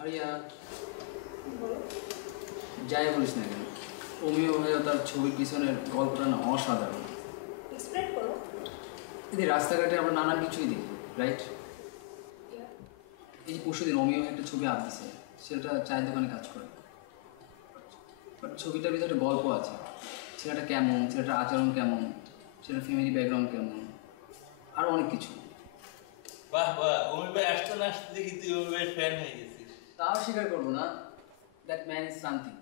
Area যাই বলিস না কেন, অমিয় হয়ে তার ছবির পিছনের গল্পটা না অসাধারণ। এক্সপ্লেন করো। এই রাস্তাঘাটে আমরা নানান কিছুই দেখি, রাইট? এই পরশুদিন অমিয় একটা ছবি আঁক দিছে, সেটা চায়ের দোকানে কাজ করে। বাট ছবিটার ভিতরে একটা গল্প আছে, ছেলেটা কেমন, ছেলেটার আচরণ কেমন, ছেলেটার ফ্যামিলি ব্যাকগ্রাউন্ড কেমন, আরও অনেক কিছু। বাহ বাহ, অমি ভাই আসতে না আসতে দেখি তুই অমি ভাইয়ের ফ্যান হয়ে গেছিস। তাও স্বীকার করবো না, that man is something.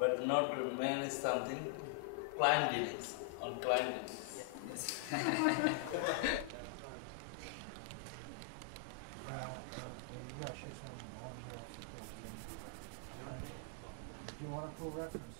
But not man is something, client dealings on client dealings. You want a full reference?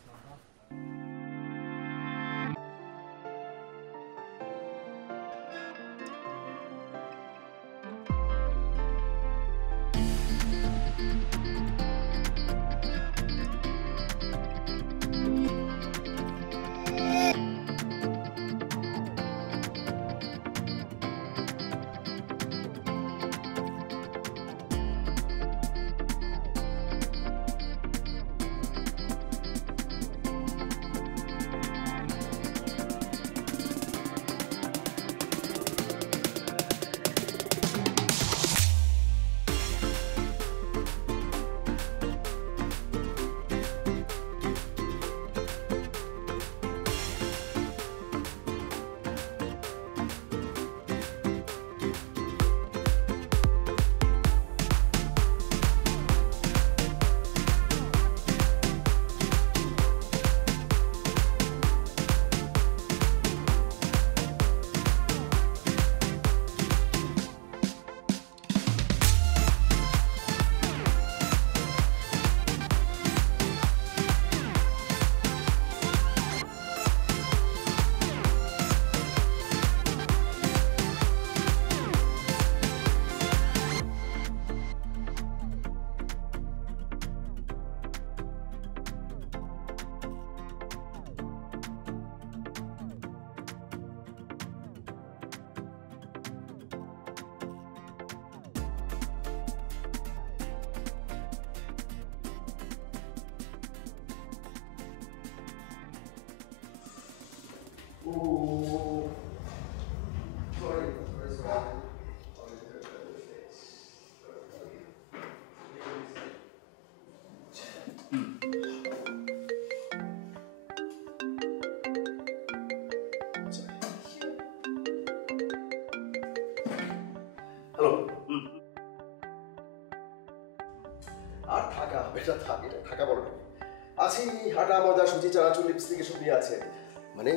Oh, sorry. Hello. আর থাকা হবে না, থাকা বলো না। আছি, হাঁটা মজা, সুজি চানাচুর, লিপস্টিক এসব নিয়ে আছে। মানে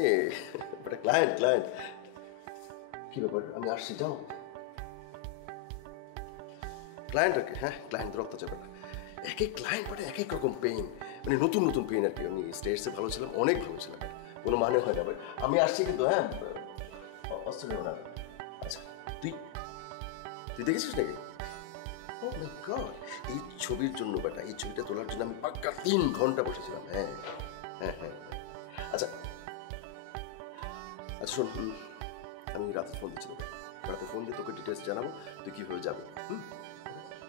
ক্লায়েন্ট কি ব্যাপার? আমি আসছি, যাও। ক্লায়েন্ট আর কি, হ্যাঁ, ক্লায়েন্ট রক্ত যাবে না। এক এক ক্লায়েন্ট মানে এক এক রকম পেইন, মানে নতুন নতুন পেইন আর কি। আমি স্টেজে ভালো ছিলাম, অনেক ভালো ছিলাম, কোনো মানে হয় না। আমি আসছি কিন্তু, হ্যাঁ, অস্ত্র নেব না। আচ্ছা, তুই দেখেছিস নাকি? ও মাই গড, এই ছবির জন্য বেটা, এই ছবিটা তোলার জন্য আমি পাক্কা 3 ঘন্টা বসেছিলাম। হ্যাঁ হ্যাঁ হ্যাঁ আচ্ছা আচ্ছা শোন, আমি রাতে ফোন দিচ্ছি তোকে, রাতে ফোন দিয়ে তোকে ডিটেলস জানাবো, তুই কীভাবে যাবি।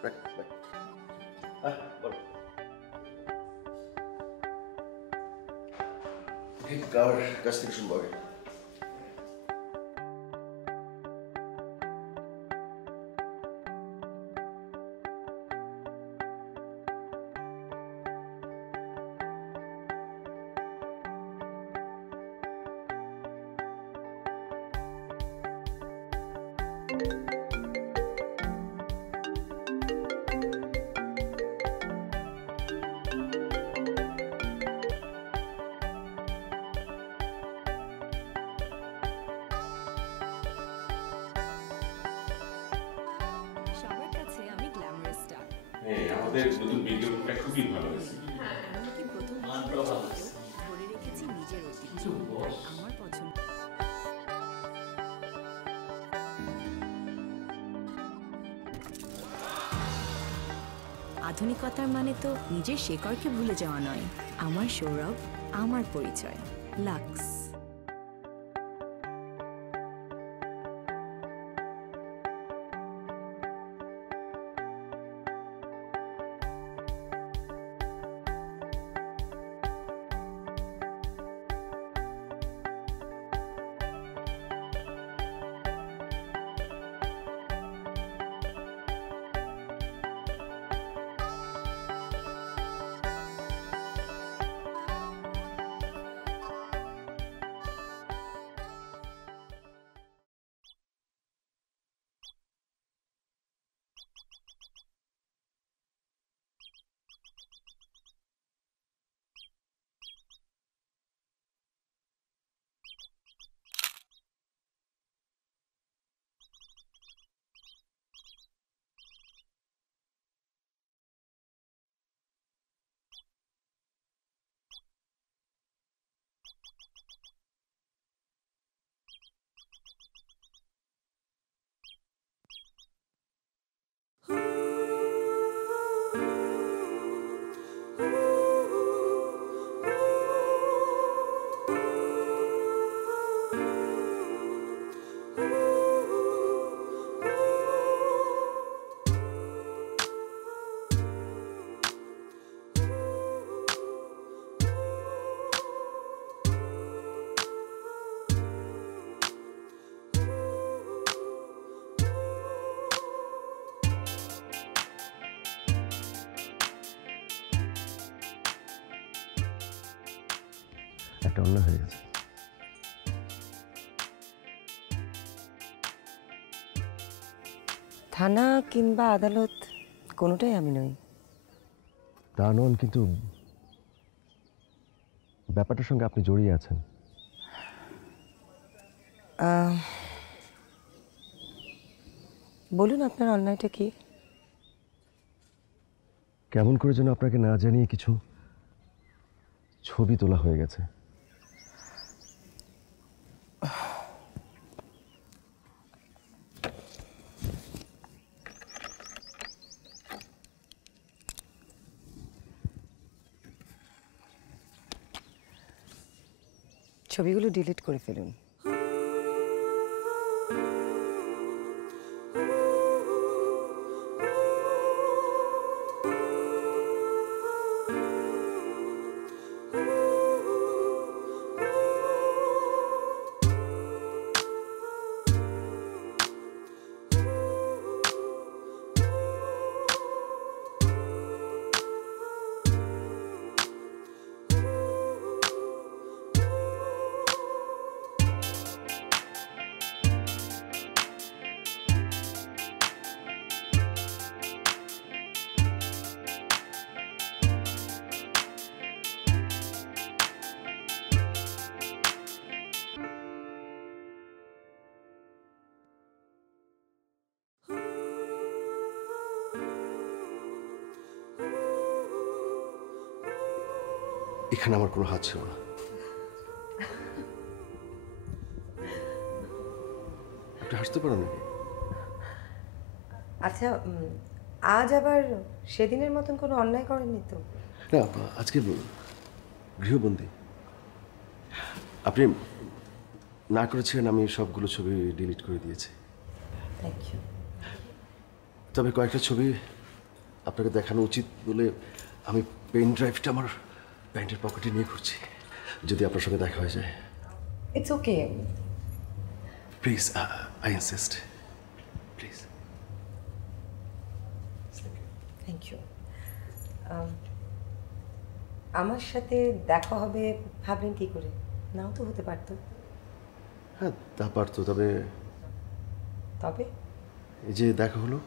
রাখ, বাই। হ্যাঁ বল। কার কাছ থেকে শুনবো আগে? আমাদের নতুন বিজ্ঞাপনটা খুবই ভালো হয়েছে। ধরে রেখেছি নিজের ঐতিহ্য, আমার পছন্দ। আধুনিকতার মানে তো নিজের শেকড়কে ভুলে যাওয়া নয়। আমার সৌরভ, আমার পরিচয়, লাক্স। একটা অন্যায় হয়ে গেছে। থানা কিংবা আদালত কোনোটাই আমি নই। তা নন, কিন্তু ব্যাপারটার সঙ্গে আপনি জড়িয়ে আছেন। বলুন আপনার অন্যায়টা কি? কেমন করে যেন আপনাকে না জানিয়ে কিছু ছবি তোলা হয়ে গেছে। ছবিগুলো ডিলিট করে ফেলুন। এখানে আমার কোনো হাত ছিল না। আপনি হাসতে পারেন নাকি? আচ্ছা, আজ আবার সেদিনের মতন কোনো অন্যায় করেননি তো? না, আজকে গৃহবন্দী। আপনি না করেছিলেন, আমি সবগুলো ছবি ডিলিট করে দিয়েছি। Thank you. তবে কয়েকটা ছবি আপনাকে দেখানো উচিত বলে আমি পেন ড্রাইভটা আমার প্যান্টের পকেটে নিয়ে ঘুরছি, যদি আপনার সঙ্গে দেখা হয়ে যায়। It's okay. Please, I insist, please. Thank you. আমার সাথে দেখা হবে ভাবলেন কি করে? নাও তো হতে পারতো। হ্যাঁ, তা পারতো, তবে তবে এই যে দেখা হলো,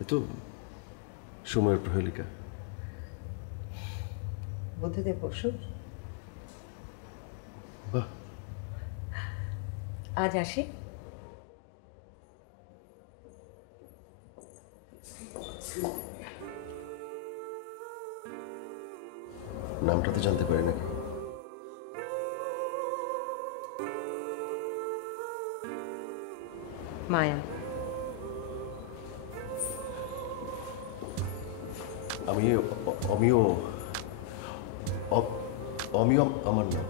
এ তো সময়ের প্রহেলিকা। বুদ্ধদেব বসু, বাহ, আজ আসি। নামটা তো জানতে পারি নাকি? মায়া। অমিয় অমিয় আমার নাম।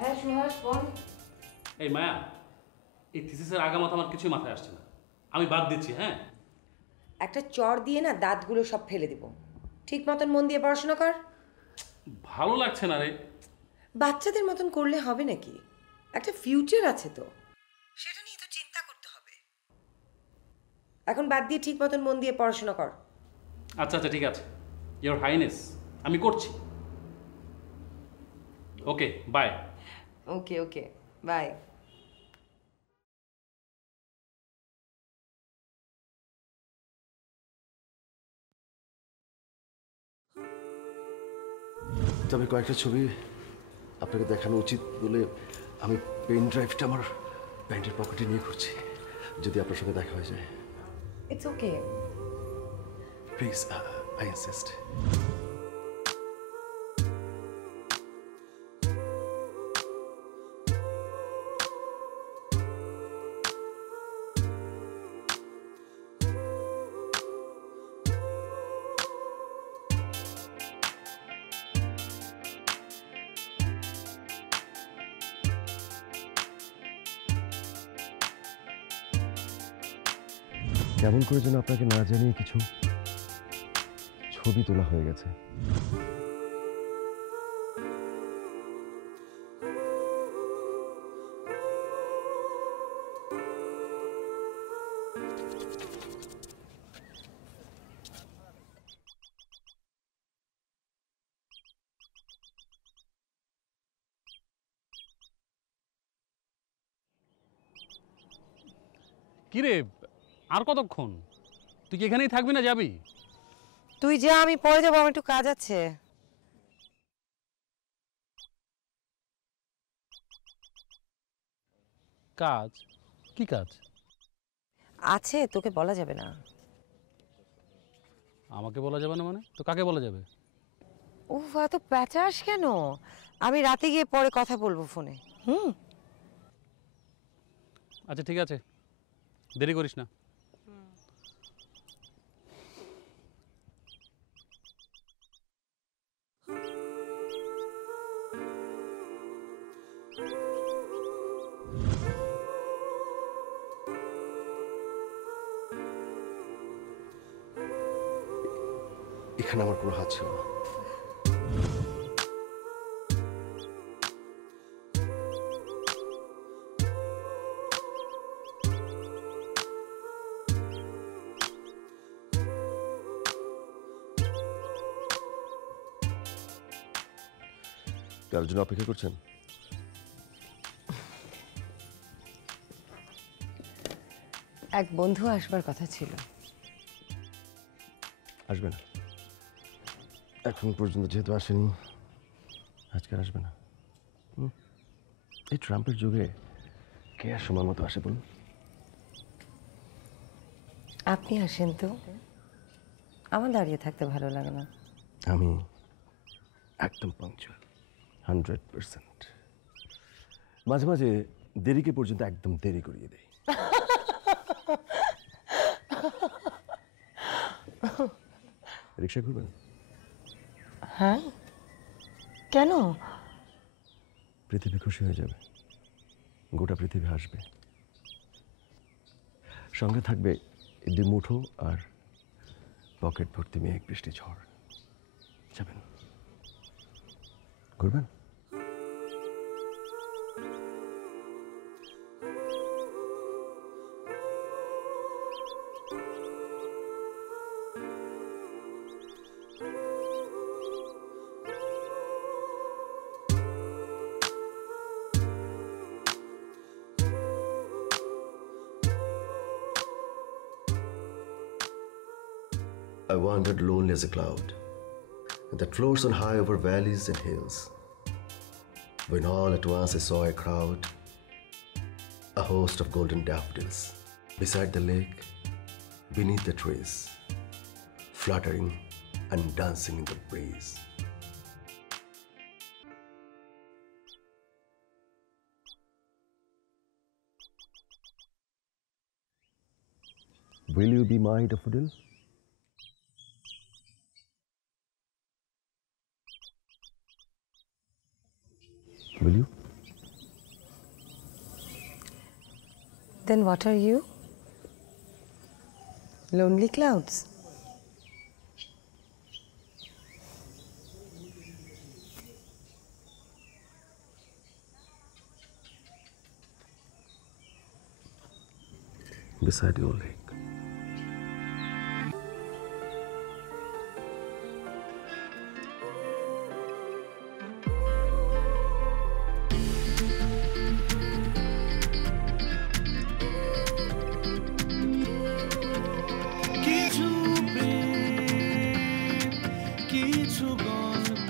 হ্যাঁ সুহাস, বল। এই মায়া, এই থিসিসের আগামাথা আমার কিছুই মাথায় আসছে না। আমি বাদ দিচ্ছি। হ্যাঁ, একটা চর দিয়ে না দাঁতগুলো সব ফেলে দিব। ঠিক মতন মন দিয়ে পড়াশোনা কর। ভালো লাগছে না রে। বাচ্চাদের মতন করলে হবে নাকি? একটা ফিউচার আছে তো, সেটা নিয়ে তো চিন্তা করতে হবে। এখন বাদ দিয়ে ঠিক মতন মন দিয়ে পড়াশোনা কর। আচ্ছা আচ্ছা, ঠিক আছে, ইয়োর হাইনেস, আমি করছি। Okay, bye. Okay okay, bye. তবে কয়েকটা ছবি আপনাকে দেখানো উচিত বলে আমি পেন ড্রাইভটা আমার প্যান্টের পকেটে নিয়ে ঘুরছি, যদি আপনার সঙ্গে দেখা হয়ে যায়। It's okay. Please, I insist. কেমন করে যেন আপনাকে না জানিয়ে কিছু ছবি তোলা হয়ে গেছে। কিরে, আর কতক্ষণ? তুই কি এখানেই থাকবি না যাবি? তুই যা, আমি পরে যাবো, আমার একটু কাজ আছে। কাজ? কি কাজ? আছে, তোকে বলা যাবে না। আমাকে বলা যাবে না মানে? তো কাকে বলা যাবে? উফ, এত প্যাচাস কেন? আমি রাতে গিয়ে পরে কথা বলবো ফোনে। আচ্ছা ঠিক আছে, দেরি করিস না। এখানে আমার কোনো হাত ছিল না। কার জন্য অপেক্ষা করছেন? এক বন্ধু আসবার কথা ছিল। আসবে না, এখন পর্যন্ত যেহেতু আসেনি, আজকে আসবে না। এই ট্রাম্পের যুগে কে আর সময় মতো আসে বলুন? আপনি আসেন তো, আমার দাঁড়িয়ে থাকতে ভালো লাগে না। আমি একদম পাংচুয়াল, 100%। মাঝে মাঝে দেরিকে পর্যন্ত একদম দেরি করিয়ে দেয়। রিক্সা ঘুরবেন? হ্যাঁ, কেন? পৃথিবী খুশি হয়ে যাবে, গোটা পৃথিবী হাসবে। সঙ্গে থাকবে ডিমুঠো আর পকেট ভর্তি মেঘ বৃষ্টি ঝড়। যাবেন? ঘুরবেন? I wandered lonely as a cloud that floats on high over valleys and hills. When all at once I saw a crowd, a host of golden daffodils, beside the lake, beneath the trees, fluttering and dancing in the breeze. Will you be my daffodil? Will you? Then what are you? Lonely clouds. Beside your lake. কিছু গল্প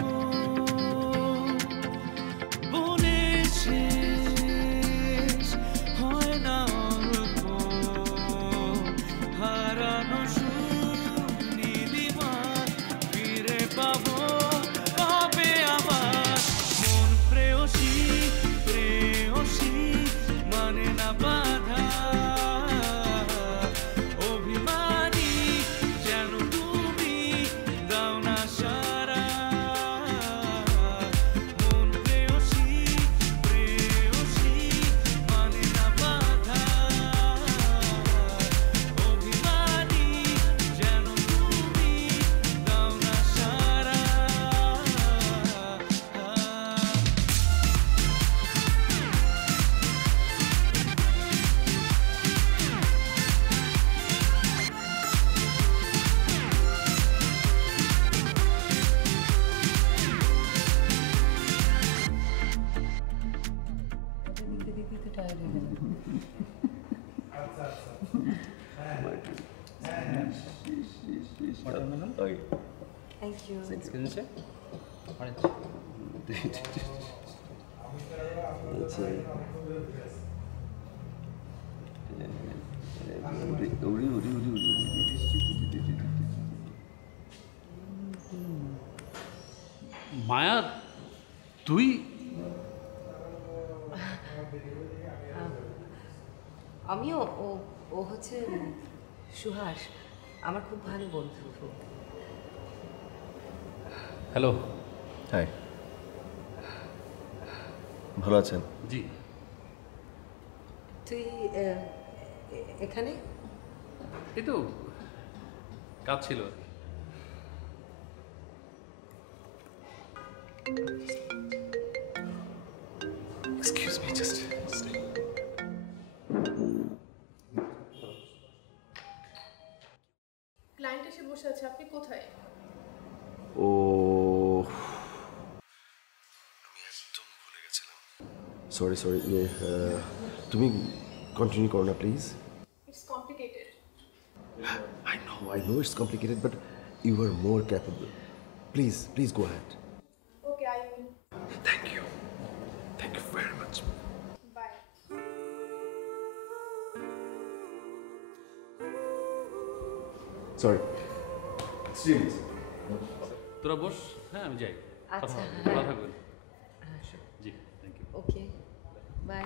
thank you মায়া তুই আমিও ও ও হচ্ছে সুহাস, আমার খুব ভালো বন্ধু। Hello. High, ভালো আছেন? জি। তুই এখানে? এই তো কাজ ছিল আর কি। এক্সকিউজ মি, জাস্ট ক্লায়েন্ট এসে বসে আছে, আপনি কোথায়? ও আমি একদম ভুলে গেছিলাম। সরি সরি, তুমি কন্টিনিউ করো না please. It's complicated. I know it's complicated, but you are more capable. Please go ahead. Okay, I will. Thank you very much. Bye. Sorry. Excuse me. তোরা বস, হ্যাঁ আমি যাই। আচ্ছা, ভালো থাকবেন। জি, thank you. Okay, bye.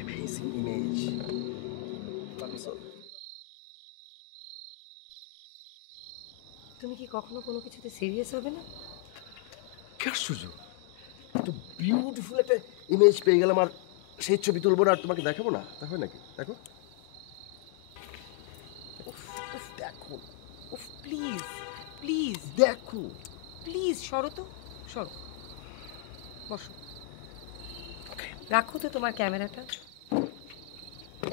Amazing image. তুমি কি কখনো কোনো কিছুতে সিরিয়াস হবে না? কি আশ্চর্য, একটা বিউটিফুল একটা ইমেজ পেয়ে গেলাম আর সেই ছবি তুলবো না আর তোমাকে দেখাবো না, তা হয় নাকি? দেখো দেখো, প্লিজ প্লিজ দেখো প্লিজ, সরো তো, সরো, বসো, রাখো তো তোমার ক্যামেরাটা।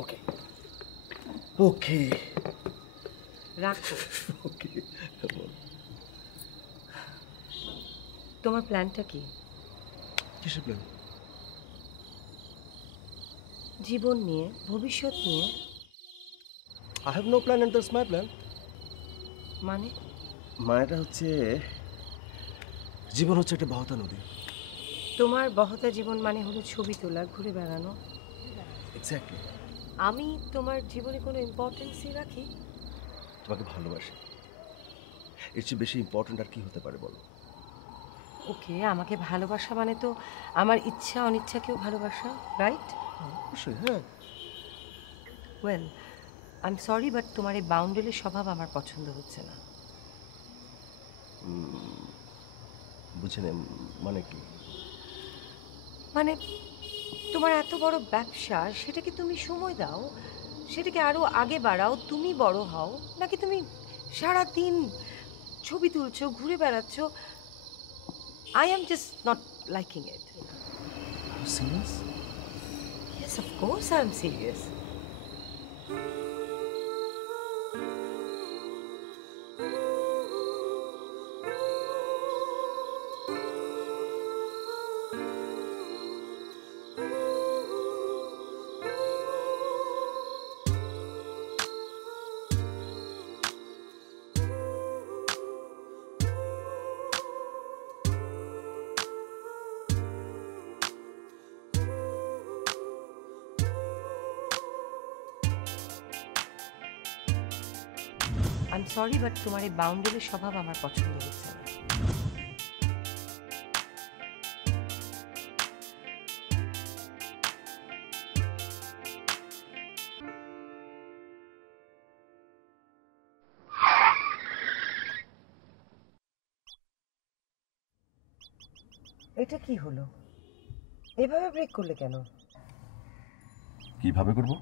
ওকে ওকে রাখো। ওকে, তোমার প্ল্যানটা কি? কিসের প্ল্যান? জীবন নিয়ে, ভবিষ্যৎ নিয়ে? I have no plan and that's my plan. মানে? মানেটা হচ্ছে জীবন হচ্ছে একটা বহতা নদী। তোমার বহতা জীবন মানে হলো ছবি তোলা, ঘুরে বেড়ানো। এক্স্যাক্টলি। আমি তোমার জীবনে কোনো ইম্পর্টেন্সই রাখি? তোমাকে ভালোবাসি, এর চেয়ে বেশি ইম্পর্টেন্ট আর কি হতে পারে বলো? ওকে, আমাকে ভালোবাসা মানে তো আমার ইচ্ছা অনিচ্ছাকেও ভালোবাসা, রাইট? অবশ্যই, হ্যাঁ। Well, I am sorry, but তোমার এই বাউন্ডারি স্বভাব আমার পছন্দ হচ্ছে না। বুঝে নে, মানে কি? মানে তোমার এত বড় ব্যবসা, সেটাকে তুমি সময় দাও, সেটাকে আরো আগে বাড়াও, তুমি বড় হও, নাকি তুমি সারা দিন ছবি তুলছো, ঘুরে বেড়াচ্ছ? I am just not liking it. Serious? Yes, of course I'm serious. I'm sorry, but তোমার এই বাউন্ডারি স্বভাব আমার পছন্দ হচ্ছে না। এটা কি হলো? এভাবে ব্রেক করলে কেন? কিভাবে করব?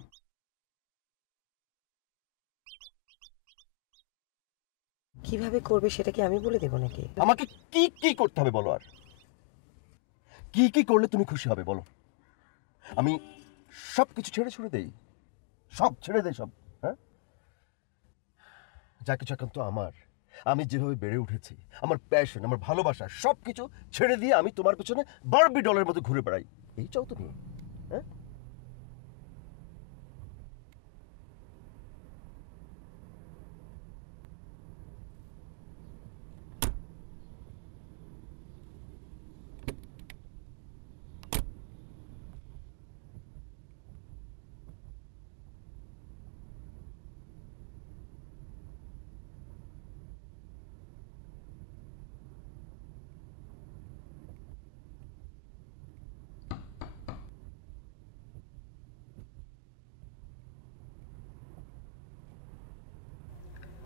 কিভাবে করবে সেটা কি আমি বলে দেবো নাকি? আমাকে কি কি করতে হবে বলো, আর কি কি করলে তুমি খুশি হবে বলো? আমি সব কিছু ছেড়ে ছুড়ে দেই, সব ছেড়ে দেই সব, হ্যাঁ? যা কিছু এখন তো আমার, আমি যেভাবে বেড়ে উঠেছি, আমার প্যাশন, আমার ভালোবাসা সব কিছু ছেড়ে দিয়ে আমি তোমার পেছনে বারবি ডলের মতো ঘুরে বেড়াই, এই চাও তুমি? হ্যাঁ?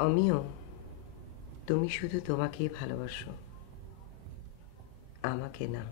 আমিও, তুমি শুধু তোমাকেই ভালোবাসো, আমাকে না।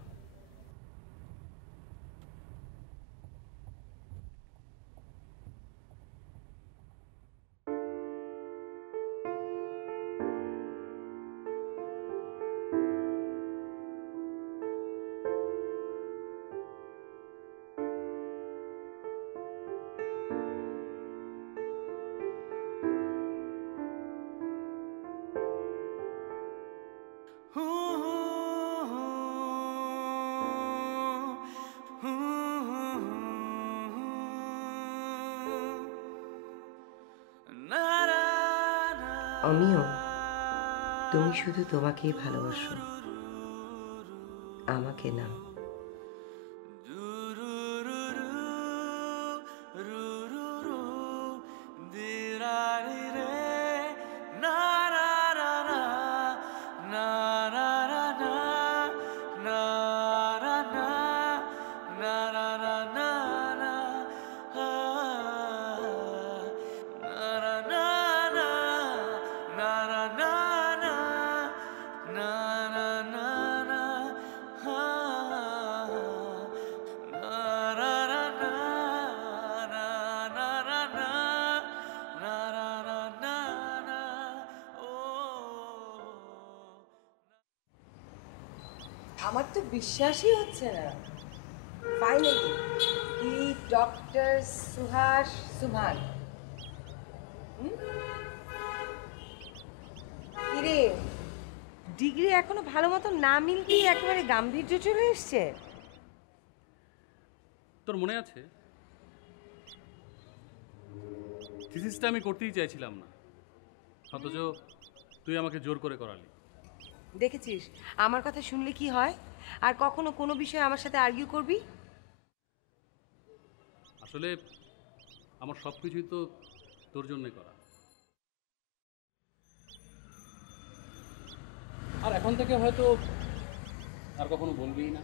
আমিও, তুমি শুধু তোমাকেই ভালোবাসো, আমাকে না। আমার তো বিশ্বাসই হচ্ছে না, ফাইনালি কি ডক্টর সুহাস সুভান। কিরে, ডিগ্রি এখনো ভালো মতো না মিলতেই একেবারে গাম্ভীর্য চলে এসছে। তোর মনে আছে থিসিসটা আমি করতেই চাইছিলাম না, অথচ তুই আমাকে জোর করে করালি। দেখেছিস আমার কথা শুনলে কি হয়, আর কখনো কোনো বিষয়ে আমার সাথে আর্গিউ করবি? আসলে আমার সব কিছুই তো তোর জন্যই করা, আর এখন থেকে হয়তো আর কখনো বলবিই না।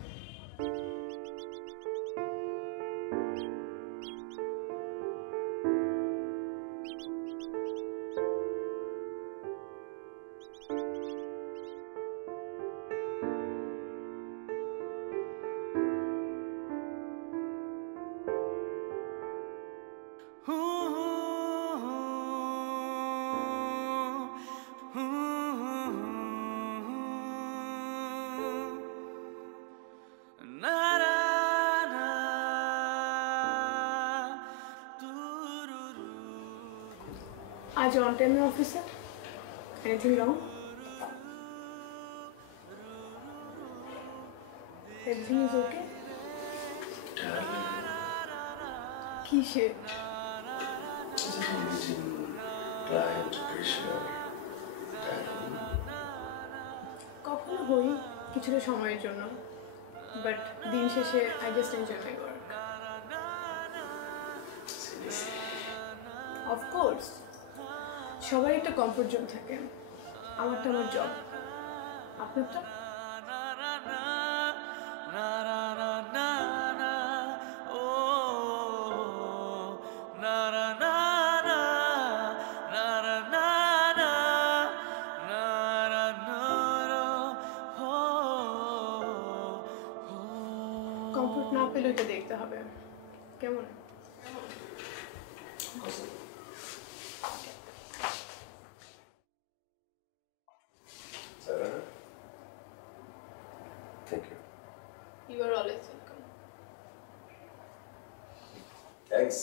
Na আজ অন টাইমে অফিসে? Anything wrong? Everything is okay? কিসে? কখনো হই কিছুটা সময়ের জন্য, বাট দিন শেষে I just enjoy my work. Of course সবার একটা কমফোর্ট জোন থাকে, আমারটা আমার জব, আপনারটা? কমফোর্ট না পেলে এটা দেখতে হবে কেমন। Thank you. You are always welcome. Thanks.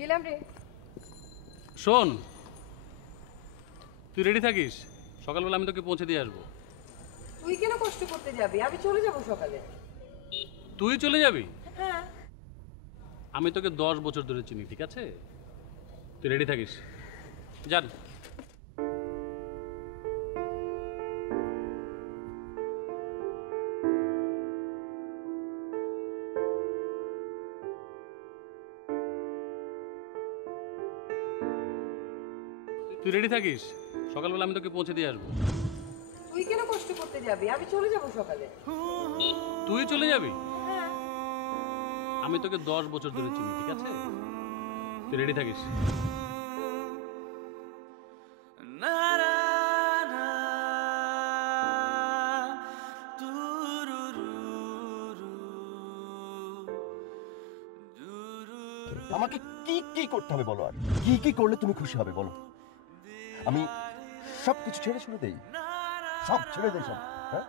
গেলাম রে। শোন, তুই রেডি থাকিস, সকালবেলা আমি তোকে পৌঁছে দিয়ে আসবো। তুই কেন কষ্ট করতে যাবি? আমি চলে যাব সকালে। তুই চলে যাবি? হ্যাঁ। আমি তোকে 10 বছর ধরে চিনি, ঠিক আছে? তুই রেডি থাকিস, যান। তুই রেডি থাকিস, সকালবেলা আমি তোকে পৌঁছে দিয়ে আসবো। তুই কেন কষ্ট করতে যাবি? আমি চলে যাব সকালে। তুই চলে যাবি? হ্যাঁ। আমি তোকে 10 বছর ধরে চিনি, ঠিক আছে? তুই রেডি থাকিস। আমাকে কি কি করতে হবে বলো, আর কি কি করলে তুমি খুশি হবে বলো? আমি সব কিছু ছেড়ে ছুড়ে দেই, সব ছেড়ে দেই সব, হ্যাঁ?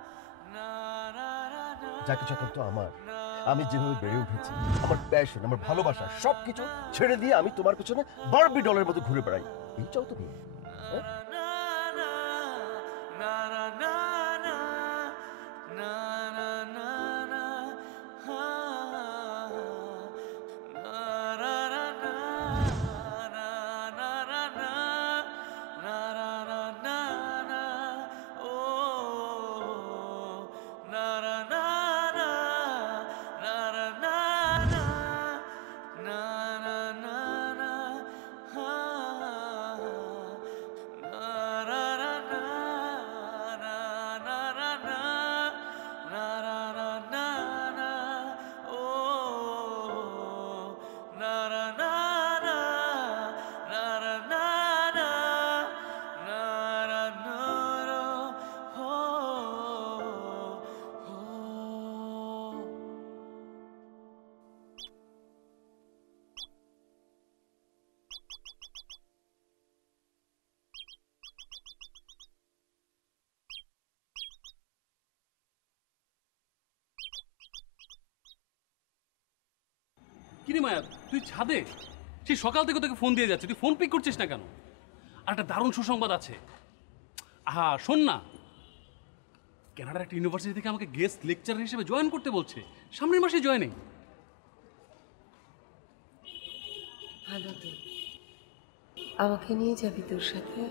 যা কিছু এখন তো আমার, আমি যেভাবে বেড়ে উঠেছি, আমার প্যাশন, আমার ভালোবাসা সব কিছু ছেড়ে দিয়ে আমি তোমার পেছনে বারবি ডলের মতো ঘুরে বেড়াই, এই চাও তুমি? হ্যাঁ? কিরে মায়া, তুই ছাদে? সেই সকাল থেকে তোকে ফোন দিয়ে যাচ্ছে, তুই ফোন পিক করছিস না কেন? আর একটা দারুণ সুসংবাদ আছে। আহা শোন না, কানাডার একটা ইউনিভার্সিটি থেকে আমাকে গেস্ট লেকচারার হিসেবে জয়েন করতে বলছে, সামনের মাসে জয়েনিং। ভালো তো, আমাকে নিয়ে যাবি তোর সাথে?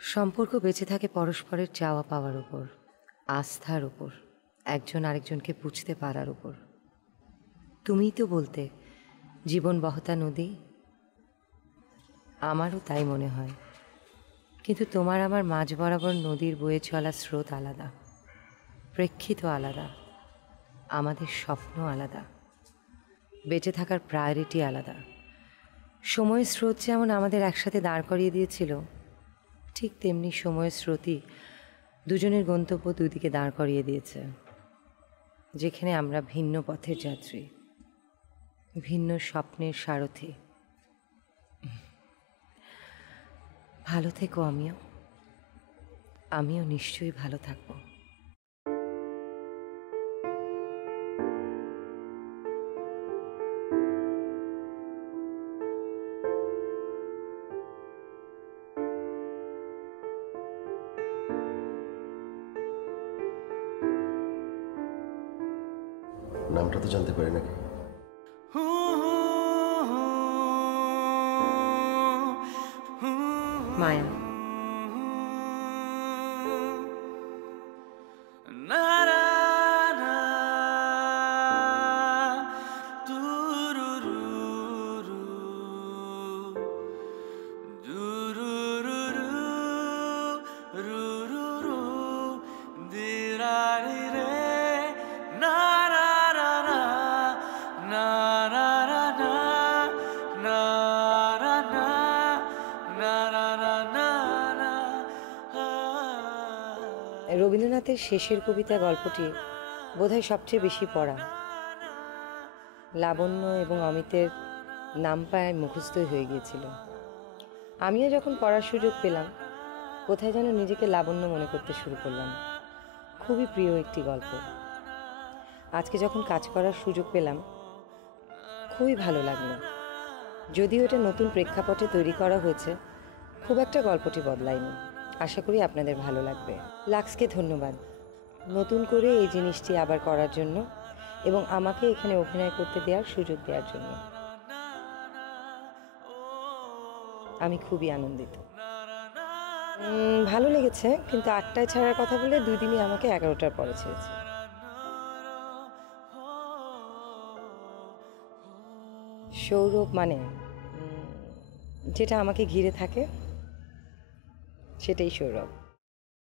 সম্পর্ক বেঁচে থাকে পরস্পরের চাওয়া পাওয়ার উপর, আস্থার উপর, একজন আরেকজনকে বুঝতে পারার উপর। তুমিই তো বলতে জীবন বহতা নদী, আমারও তাই মনে হয়। কিন্তু তোমার আমার মাঝ বরাবর নদীর বয়ে চলা স্রোত আলাদা, প্রেক্ষিত আলাদা, আমাদের স্বপ্ন আলাদা, বেঁচে থাকার প্রায়োরিটি আলাদা। সময়ের স্রোত যেমন আমাদের একসাথে দাঁড় করিয়ে দিয়েছিল, ঠিক তেমনি সময়ের স্রোতই দুজনের গন্তব্য দুদিকে দাঁড় করিয়ে দিয়েছে, যেখানে আমরা ভিন্ন পথের যাত্রী, ভিন্ন স্বপ্নের সারথি। ভালো থেকো, আমিও নিশ্চয়ই ভালো থাকবো। নামটা তো জানতে পারি নাকি? মায়া। রবীন্দ্রনাথের শেষের কবিতা গল্পটি বোধহয় সবচেয়ে বেশি পড়া। লাবণ্য এবং অমিতের নাম পায় মুখস্থই হয়ে গিয়েছিল। আমিও যখন পড়ার সুযোগ পেলাম, কোথায় যেন নিজেকে লাবণ্য মনে করতে শুরু করলাম। খুবই প্রিয় একটি গল্প। আজকে যখন কাজ করার সুযোগ পেলাম, খুবই ভালো লাগলো। যদিও এটা নতুন প্রেক্ষাপটে তৈরি করা হয়েছে, খুব একটা গল্পটি বদলায়নি। আশা করি আপনাদের ভালো লাগবে। লাক্সকে ধন্যবাদ নতুন করে এই জিনিসটি আবার করার জন্য এবং আমাকে এখানে অভিনয় করতে দেওয়ার সুযোগ দেওয়ার জন্য। আমি খুবই আনন্দিত। ভালো লেগেছে, কিন্তু 8টায় ছাড়ার কথা বলে 2 দিনই আমাকে 11টার পরে ছেড়েছে। সৌরভ মানে যেটা আমাকে ঘিরে থাকে, সেটাই সৌরভ।